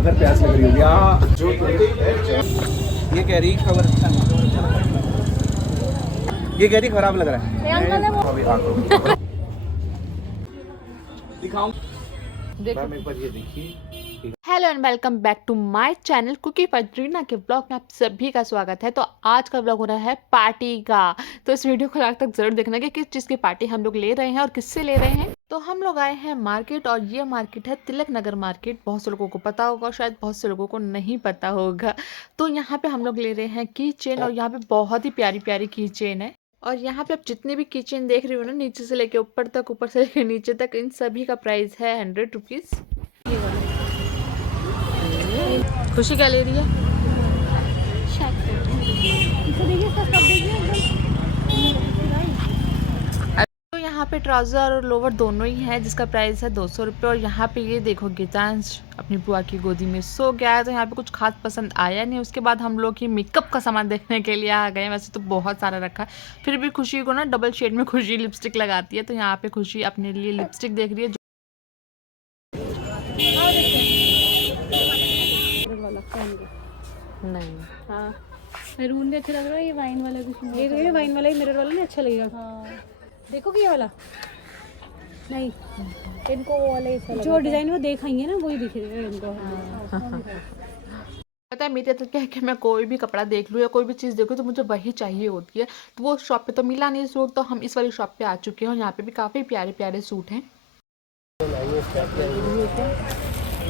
अगर प्यास लग रही होगी जो ये कह रही खबर ये कह रही खराब लग रहा है। अभी आंखों दिखाऊं एक बार ये देखिए। Hello and welcome back to my channel कुकी पटरीना के ब्लॉग में आप सभी का स्वागत है। तो आज का ब्लॉग हो रहा है पार्टी का। तो इस वीडियो को लास्ट तक जरूर देखना कि किस चीज़ की पार्टी हम लोग ले रहे हैं और किससे ले रहे हैं। तो हम लोग आए हैं मार्केट और ये मार्केट है तिलक नगर मार्केट। बहुत से लोगों को पता होगा, शायद बहुत से लोगों को नहीं पता होगा। तो यहाँ पे हम लोग ले रहे हैं की चेन और यहाँ पे बहुत ही प्यारी प्यारी की चेन है। और यहाँ पे आप जितने भी की चेन देख रहे हो ना, नीचे से लेके ऊपर तक, ऊपर से लेके नीचे तक, इन सभी का प्राइस है 100 रुपीज़। खुशी क्या ले रही है? तो यहाँ पे ट्राउज़र और लोवर दोनों ही है जिसका प्राइस है 200 रुपये। और यहाँ पे ये देखो गीतांश अपनी बुआ की गोदी में सो गया है। तो यहाँ पे कुछ खास पसंद आया नहीं। उसके बाद हम लोग ही मेकअप का सामान देखने के लिए आ गए। वैसे तो बहुत सारा रखा है, फिर भी खुशी को ना डबल शेड में खुशी लिपस्टिक लगाती है। तो यहाँ पे खुशी अपने लिए लिपस्टिक देख रही है। नहीं, हाँ मैरून भी अच्छा लग रहा है। ये वाइन वाला कुछ ये वाइन वाला ही मिरर वाला नहीं अच्छा लगेगा। हाँ देखो कि ये वाला नहीं, इनको वो वाला ही जो डिजाइन वो देखाएंगे ना वही दिख रहा है इनको। पता है मेरे तो क्या है कि मैं कोई भी कपड़ा देख लूँ या कोई भी चीज़ देखूँ तो मुझे वही चाहिए होती है। तो वो शॉप पे तो मिला नहीं सूट, तो हम इस वाली शॉप पे आ चुके हैं और यहाँ पे भी काफ़ी प्यारे प्यारे सूट हैं।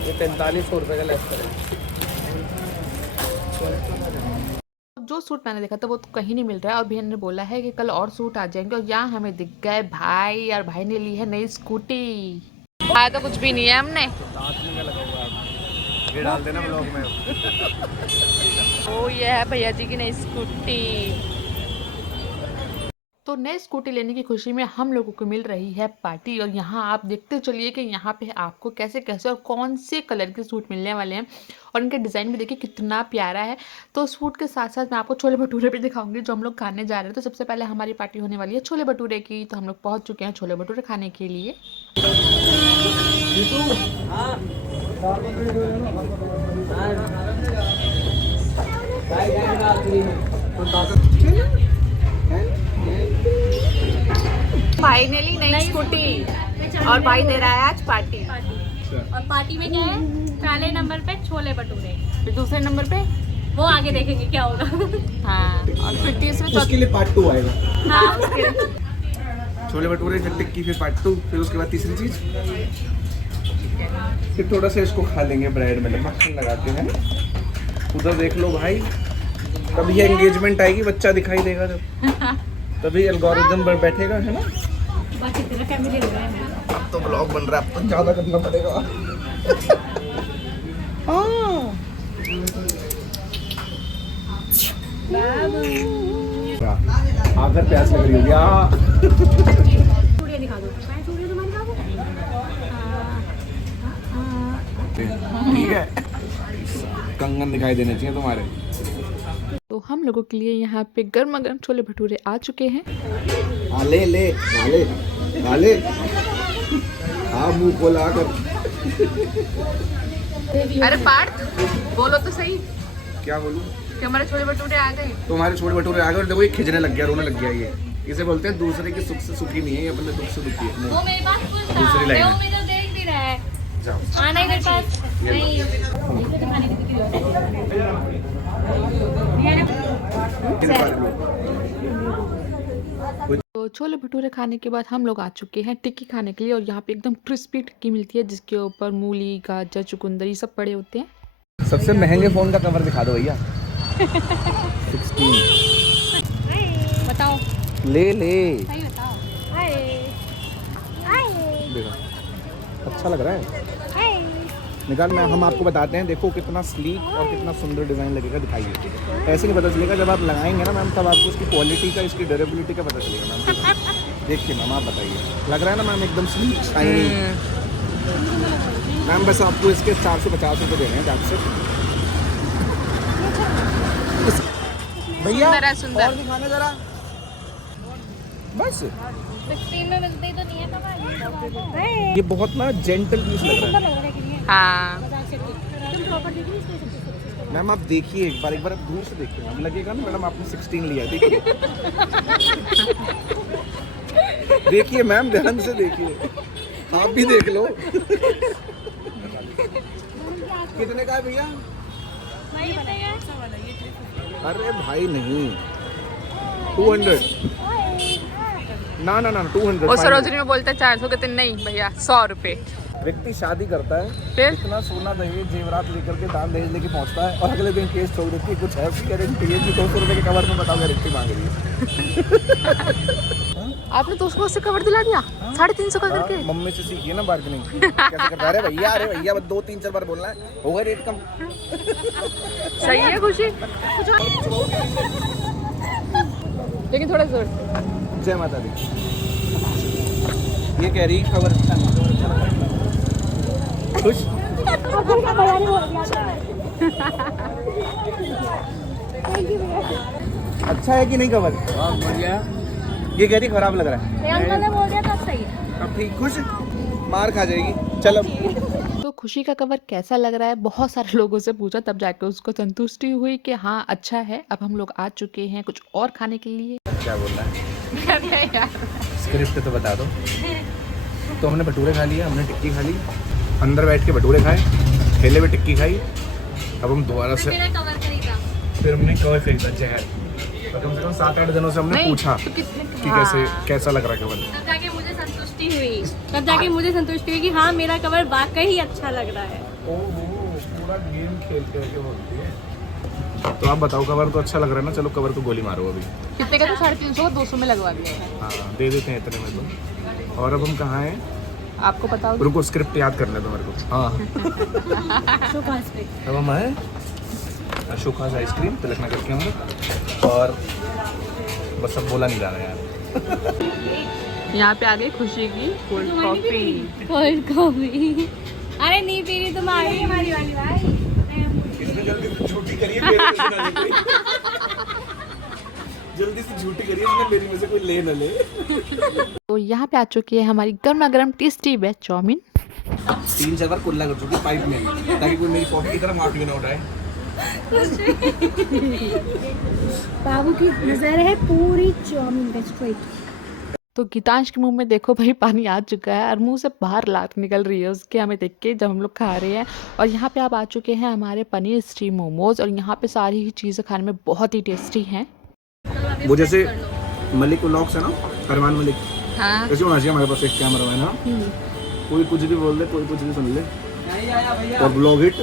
ये 45 रुपए का लेस करें। जो सूट मैंने देखा था वो तो कहीं नहीं मिल रहा है और भैया ने बोला है कि कल और सूट आ जाएंगे। और यहाँ हमें दिख गए भाई, और भाई ने ली है नई स्कूटी। आया तो कुछ भी नहीं है हमने। ये डाल देना ब्लॉग में। ओ ये है भैया जी की नई स्कूटी। तो नई स्कूटी लेने की खुशी में हम लोगों को मिल रही है पार्टी। और यहाँ आप देखते चलिए कि यहाँ पे आपको कैसे कैसे और कौन से कलर के सूट मिलने वाले हैं। और इनका डिज़ाइन भी देखिए कितना प्यारा है। तो सूट के साथ साथ मैं आपको छोले भटूरे भी दिखाऊंगी जो हम लोग खाने जा रहे हैं। तो सबसे पहले हमारी पार्टी होने वाली है छोले भटूरे की। तो हम लोग पहुँच चुके हैं छोले भटूरे खाने के लिए। फाइनली नई स्कूटी और भाई दे रहा है आज पार्टी। और पार्टी में क्या है, पहले नंबर पे छोले भटूरे, फिर दूसरे नंबर पे वो आगे देखेंगे क्या होगा। हाँ, और फिर तीसरे उसके लिए पार्ट 2 आएगा। हाँ उसके छोले भटूरे फिर टिक्की फिर पार्ट 2, फिर उसके बाद तीसरी चीज फिर थोड़ा सा इसको खा लेंगे ब्रेड में मक्खन लगाते हैं। उधर देख लो भाई, तभी ये एंगेजमेंट आएगी, बच्चा दिखाई देगा जब, तभी एल्गोरिथम पर बैठेगा, है ना। बाकी तेरा कैमरे हो रहा है। अब तो ब्लॉग बन रहा है, अब तो ज्यादा करना पड़ेगा। अगर प्यास लग रही होगी चूड़ियाँ दिखा दो, मैं चूड़ियाँ तुम्हारी दिखा दूँ। ठीक है, कंगन दिखाई देने चाहिए तुम्हारे। तो हम लोगों के लिए यहाँ पे गर्मा गर्म छोले भटूरे आ चुके हैं। ले ले डाले डाले, हाँ मुँह खोला कर। अरे पार्थ बोलो तो सही, क्या बोलूं कि हमारे छोले भटूरे आ गए। तुम्हारे छोले भटूरे आ गए और देखो ये खिंचने लग गया, रोने लग गया। ये इसे बोलते हैं दूसरे की सुख से सुखी नहीं है, ये अपने दुख से दुखी है। वो मेरी बात सुन रहा दूसरी लाइन है, है। वो मेरे देख भी रहा है। जाओ आना इधर पास नहीं। तो छोले भटूरे खाने के बाद हम लोग आ चुके हैं टिक्की खाने के लिए। और यहाँ पे एकदम क्रिस्पी टिक्की मिलती है जिसके ऊपर मूली, गाजर, चुकंदर ये सब पड़े होते हैं। सबसे महंगे फोन का कवर दिखा दो भैया। 16 बताओ, ले ले सही बताओ। देखो अच्छा लग रहा है, निकाल। मैं हम आपको बताते हैं, देखो कितना स्लीक और कितना सुंदर डिज़ाइन लगेगा, दिखाइए। ऐसे नहीं पता चलेगा, जब आप लगाएंगे ना मैम तब आपको उसकी क्वालिटी का, इसकी ड्यूरेबिलिटी का पता चलेगा मैम। देखिए मैम आप बताइए, लग रहा है ना मैम एकदम स्लीक शाइनी। मैम बस आपको इसके 450 रुपये देने हैं दाग से। भैया सुंदर और दिखाने जरा, बस 16 में मिलते ही तो नहीं है कब। ये बहुत ना जेंटल पीस लग रहा है। हाँ मजाक से प्रॉपर देखिए इसको सब मैम आप देखिए एक बार दूर से देखिए, मैम लगेगा ना मैडम आपने 16 लिया है, देखिए देखिए मैम ध्यान से देखिए, आप भी देख लो। कितने का है भैया? अरे भाई नहीं 200 ना 200। वो सरोजनी में बोलते 400 के तीन, नहीं भैया 100 रुपए। व्यक्ति शादी करता है, फिर इतना सोना दहेज जेवरात लेकर के दान दहेज लेके पहुंचता है और अगले दिन केस छोड़ देती है, कुछ है उसकी गारंटी है कि 200 रुपए के कवर में बताओ गारंटी मांग रही है। आपने तो उसको उससे कवर दिला दिया 350 का करके। मम्मी से सीखिए ना बार्गेनिंग कैसे करता है। अरे भैया बस 2-3-4 बार बोलना है, होगा रेट कम। सही है खुशी, लेकिन थोड़ा जोर। जय माता दी। ये कह रही खबर अच्छा नहीं, खुश। अच्छा है कि नहीं कवर? बढ़िया। ये कह रही खराब लग रहा है। मैंने बोल दिया तो सही है। अब ठीक, खुश, मार खा जाएगी। चलो तो खुशी का कवर कैसा लग रहा है, बहुत सारे लोगों से पूछा, तब जाके उसको संतुष्टि हुई कि हाँ अच्छा है। अब हम लोग आ चुके हैं कुछ और खाने के लिए। क्या बोल रहा है? स्क्रिप्ट तो बता दो। तो हमने भटूरे खा लिए, हमने टिक्की खा ली, अंदर बैठ के भटूरे खाए, ठेले पे टिक्की खाई। अब हम दोबारा से फिर हमने कवर खरीदा जहर। और कम से कम 7-8 दिनों से हमने पूछा तो कि कैसा लग रहा है कवर। तब जाके मुझे संतुष्टि हुई कि हाँ मेरा कवर वाकई अच्छा लग रहा है। ओहो, पूरा गेम खेल के बोलती है। तो आप बताओ, कवर तो अच्छा लग रहा है ना? चलो कवर को गोली मारो अभी। कितने का? तो 350 200 में लगवा दिया है। हाँ दे देते हैं इतने में तो। और अब हम कहाँ हैं? आपको बताओ। रुको स्क्रिप्ट याद करने दो मेरे को। हाँ अब हम आए अशोकाज आइसक्रीम तिलक नगर के अंदर, और बस अब बोला नहीं जा रहा यार। यहाँ पे आ गई खुशी की कोल्ड कॉफी। अरे नहीं पी रही, तुम आ गई हमारी वाली भाई। जल्दी से झूठी करिए मेरी में से ना ले कोई। जल्दी से झूठी करिए, मेरी में से कोई ले ना ले। तो यहाँ पे आ चुकी है हमारी गर्मा गर्म टेस्टी वेज चाउमीन। 3-4 बार कुल्ला कर चुकी पाइप में, ताकि कोई मेरी कॉफी की तरह माफी ना उठाए। बाबू की नजर है पूरी चाउमीन पे स्ट्रेट। तो गीतांश के मुंह में देखो भाई पानी आ चुका है और मुंह से बाहर लात निकल रही है उसके, हमें देख के जब हम लोग खा रहे हैं। और यहाँ पे आप आ चुके हैं हमारे पनीर स्टीम मोमोज, और यहाँ पे सारी ही चीज़ें खाने में बहुत ही टेस्टी हैं। वो जैसे मलिक व्लॉग्स है ना, अरमान मलिक, हाँ ऐसे होना चाहिए हमारे पास एक कैमरा है ना। कोई कुछ भी बोल दे, कोई कुछ भी सुन ले, और ब्लॉग हिट,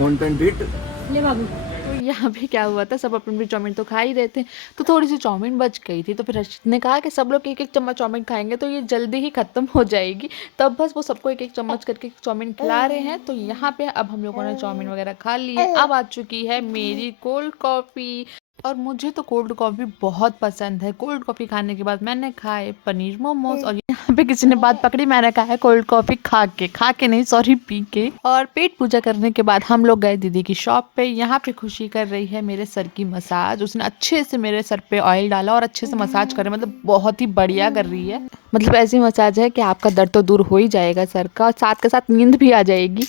कंटेंट हिट। ले बाबू। तो यहाँ पे क्या हुआ था, सब अपनी चाउमीन तो खा ही रहे थे, तो थोड़ी सी चाउमीन बच गई थी। तो फिर रशीद ने कहा कि सब लोग एक एक चम्मच चाउमीन खाएंगे तो ये जल्दी ही ख़त्म हो जाएगी, तब बस वो सबको एक एक चम्मच करके चाउमीन खिला रहे हैं। तो यहाँ पे अब हम लोगों ने चाउमीन वगैरह खा ली है। अब आ चुकी है मेरी कोल्ड कॉफ़ी, और मुझे तो कोल्ड कॉफ़ी बहुत पसंद है। कोल्ड कॉफ़ी खाने के बाद मैंने खाए पनीर मोमोज, और यहाँ पे किसी ने बात पकड़ी, मैंने कहा है कोल्ड कॉफ़ी खा के नहीं सॉरी पी के। और पेट पूजा करने के बाद हम लोग गए दीदी की शॉप पे। यहाँ पे खुशी कर रही है मेरे सर की मसाज। उसने अच्छे से मेरे सर पे ऑयल डाला और अच्छे से मसाज करे, मतलब बहुत ही बढ़िया कर रही है। मतलब ऐसी मसाज है कि आपका दर्द तो दूर हो ही जाएगा सर का, और साथ के साथ नींद भी आ जाएगी।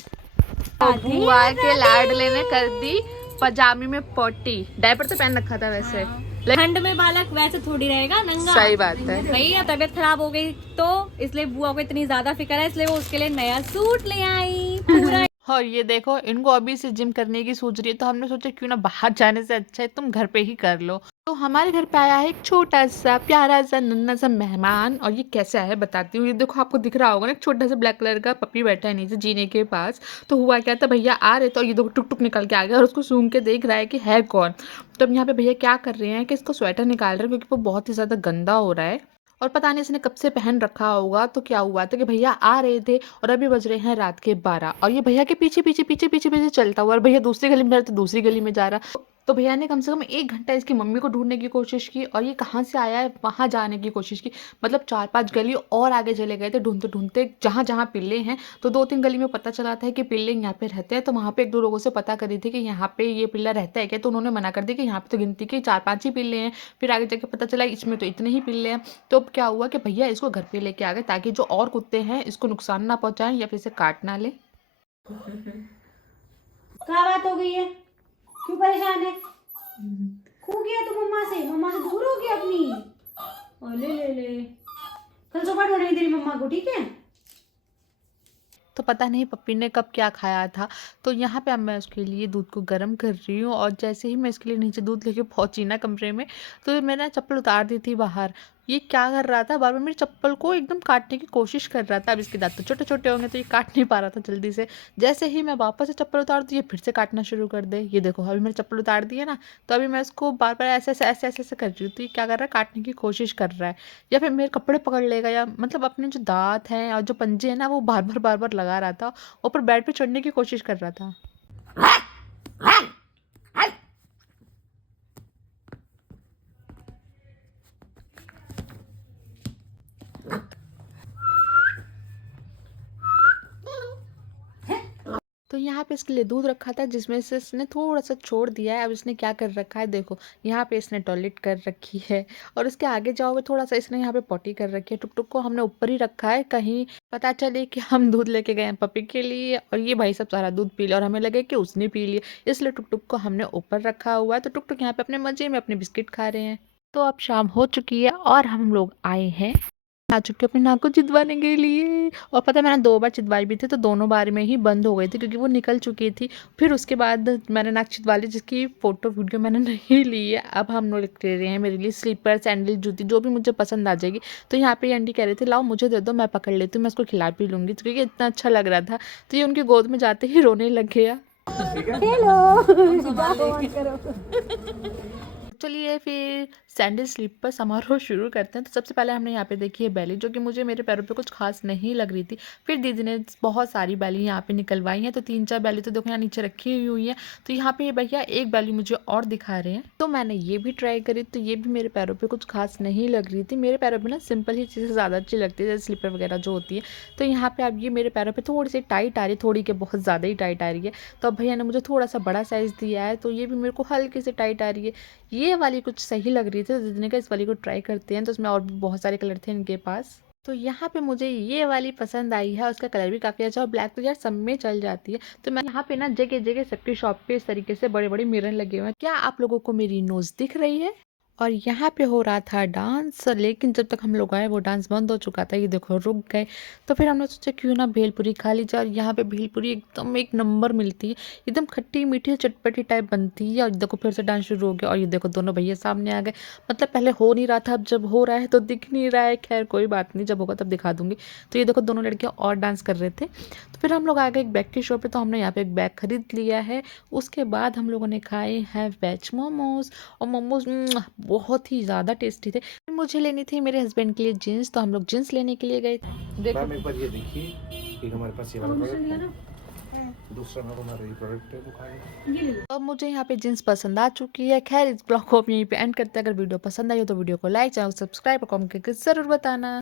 बुआ के लाडले ने कर दी पजामी में पोटी, डायपर तो पहन रखा था वैसे। ठंड में बालक वैसे थोड़ी रहेगा नंगा। सही बात है। भाई अब तबीयत खराब हो गई तो इसलिए बुआ को इतनी ज्यादा फिक्र है, इसलिए वो उसके लिए नया सूट ले आई पूरा। और ये देखो इनको अभी से जिम करने की सोच रही है, तो हमने सोचा क्यों ना बाहर जाने से अच्छा है तुम घर पे ही कर लो। तो हमारे घर पे आया है एक छोटा सा प्यारा सा नन्हा सा मेहमान, और ये कैसे आया है बताती हूँ। ये देखो आपको दिख रहा होगा ना, एक छोटा सा ब्लैक कलर का पप्पी बैठा है नीचे जीने के पास। तो हुआ क्या था, भैया आ रहे थे और ये देखो टुक टुक निकल के आ गया और उसको सूंघ के देख रहा है कि है कौन। तो अब यहाँ पे भैया क्या कर रहे हैं कि इसको स्वेटर निकाल रहे हैं, क्योंकि वो बहुत ही ज़्यादा गंदा हो रहा है और पता नहीं इसने कब से पहन रखा होगा। तो क्या हुआ था कि भैया आ रहे थे और अभी बज रहे हैं रात के 12, और ये भैया के पीछे पीछे पीछे पीछे पीछे चलता हुआ, और भैया दूसरी गली में जा रहा था दूसरी गली में जा रहा। तो भैया ने कम से कम 1 घंटा इसकी मम्मी को ढूंढने की कोशिश की, और ये कहाँ से आया है वहाँ जाने की कोशिश की। मतलब 4-5 गली और आगे चले गए थे ढूंढते ढूंढते, जहाँ जहाँ पिल्ले हैं। तो 2-3 गली में पता चला था कि पिल्ले यहाँ पे रहते हैं। तो वहाँ पे 1-2 लोगों से पता करी थी कि यहाँ पे ये पिल्ला रहता है क्या, तो उन्होंने मना कर दिया कि यहाँ पे तो गिनती के 4-5 ही पिल्ले हैं। फिर आगे जाके पता चला इसमें तो इतने ही पिल्ले हैं। तो अब क्या हुआ कि भैया इसको घर पे लेके आ गए, ताकि जो और कुत्ते हैं इसको नुकसान ना पहुँचाएं या फिर इसे काट ना ले। क्या बात हो गई है, क्यों परेशान है? खो गया तू मम्मा से दूर हो गया अपनी। ओ ले ले ले, कल सुबह ढूंढेंगे तेरी मम्मा को, ठीक है? तो पता नहीं पप्पी ने कब क्या खाया था। तो यहाँ पे अब मैं उसके लिए दूध को गर्म कर रही हूँ और जैसे ही मैं इसके लिए नीचे दूध लेके पहुंची ना कमरे में, तो मैंने चप्पल उतार दी थी बाहर। ये क्या कर रहा था, बार बार मेरी चप्पल को एकदम काटने की कोशिश कर रहा था। अब इसके दांत तो छोटे छोटे होंगे तो ये काट नहीं पा रहा था जल्दी से। जैसे ही मैं वापस से चप्पल उतार दूँ ये फिर से काटना शुरू कर दे। ये देखो अभी मैंने चप्पल उतार दी है ना, तो अभी मैं इसको बार बार ऐसे कर रही हूँ, तो ये क्या कर रहा है, काटने की कोशिश कर रहा है या फिर मेरे कपड़े पकड़ लेगा, या मतलब अपने जो दांत हैं और जो पंजे हैं ना वो बार बार लगा रहा था। ऊपर बेड पे चढ़ने की कोशिश कर रहा था। तो यहाँ पे इसके लिए दूध रखा था जिसमें से इसने थोड़ा सा छोड़ दिया है। अब इसने क्या कर रखा है देखो, यहाँ पे इसने टॉयलेट कर रखी है और इसके आगे जाओगे थोड़ा सा इसने यहाँ पे पॉटी कर रखी है। टुक टुक को हमने ऊपर ही रखा है, कहीं पता चले कि हम दूध लेके गए हैं पपी के लिए और ये भाई सब सारा दूध पी लिया और हमें लगे कि उसने पी लिया, इसलिए टुक टुक को हमने ऊपर रखा हुआ है। तो टुक टुक यहाँ पे अपने मजे में अपने बिस्किट खा रहे हैं। तो अब शाम हो चुकी है और हम लोग आए हैं आ चुके अपने नाक को चिदवाने के लिए। और पता है मैंने 2 बार चिदवाई भी थी, तो दोनों बार में ही बंद हो गई थी क्योंकि वो निकल चुकी थी। फिर उसके बाद मैंने नाक चिदवा ली जिसकी फ़ोटो वीडियो मैंने नहीं ली है। अब हम लोग ले रहे हैं मेरे लिए स्लीपर, सैंडल, जूती जो भी मुझे पसंद आ जाएगी। तो यहाँ पे ये आंटी कह रही थी लाओ मुझे दे दो, मैं पकड़ लेती हूँ, मैं इसको खिला पी लूँगी, तो क्योंकि इतना अच्छा लग रहा था। तो ये उनकी गोद में जाते ही रोने लग गया। चलिए फिर सैंडल स्लीपर समारोह शुरू करते हैं। तो सबसे पहले हमने यहाँ पे देखी है बैली, जो कि मुझे मेरे पैरों पे कुछ खास नहीं लग रही थी। फिर दीदी ने बहुत सारी बैली यहाँ पे निकलवाई हैं, तो 3-4 बैली तो देखो यहाँ नीचे रखी हुई है। तो यहाँ पे भैया एक बैली मुझे और दिखा रहे हैं, तो मैंने ये भी ट्राई करी, तो ये भी मेरे पैरों पे कुछ खास नहीं लग रही थी। मेरे पैरों पे ना सिंपल ही चीज़ें ज़्यादा अच्छी लगती है, जैसे स्लीपर वगैरह जो होती है। तो यहाँ पे अब ये मेरे पैरों पे थोड़ी सी टाइट आ रही है, थोड़ी के बहुत ज़्यादा ही टाइट आ रही है। तो अब भैया ने मुझे थोड़ा सा बड़ा साइज़ दिया है, तो ये भी मेरे को हल्की से टाइट आ रही है। ये वाली कुछ सही लग रही थी, तो दीदी ने कहा इस वाली को ट्राई करते हैं। तो उसमें और भी बहुत सारे कलर थे इनके पास। तो यहाँ पे मुझे ये वाली पसंद आई है, उसका कलर भी काफ़ी अच्छा और ब्लैक तो यार सब में चल जाती है। तो मैं यहाँ पे ना जगह जगह सबकी शॉप पे इस तरीके से बड़े बड़े मिरर लगे हुए हैं। क्या आप लोगों को मेरी नोज दिख रही है? और यहाँ पे हो रहा था डांस, लेकिन जब तक हम लोग आए वो डांस बंद हो चुका था। ये देखो रुक गए। तो फिर हमने सोचा क्यों ना भेलपुरी खा ली जाए। और यहाँ पे भेलपुरी एकदम एक नंबर मिलती है, एकदम खट्टी मीठी चटपटी टाइप बनती है। और देखो फिर से डांस शुरू हो गया और ये देखो दोनों भैया सामने आ गए। मतलब पहले हो नहीं रहा था, अब जब हो रहा है तो दिख नहीं रहा है। खैर कोई बात नहीं, जब होगा तब दिखा दूंगी। तो ये देखो दोनों लड़कियाँ और डांस कर रहे थे। तो फिर हम लोग आ गए एक बैग की शॉप पे, तो हमने यहाँ पे एक बैग खरीद लिया है। उसके बाद हम लोगों ने खाए हैं वेज मोमोज, और मोमोज बहुत ही ज़्यादा टेस्टी थे। मुझे लेनी थी मेरे हस्बैंड के लिए जीन्स, तो हम लोग जीन्स लेने के लिए गए। देखो मैम एक बार ये देखिए कि हमारे पास ये वाला प्रोडक्ट है, दूसरा मैं हमारा ये प्रोडक्ट है दुकान। अब मुझे यहाँ पे जीन्स पसंद आ चुकी है। खैर इस ब्लॉग को अब यहीं पे एंड करते हैं। अगर वीडियो पसंद आई हो तो वीडियो को लाइक, चैनल सब्सक्राइब और कमेंट करके ज़रूर बताना।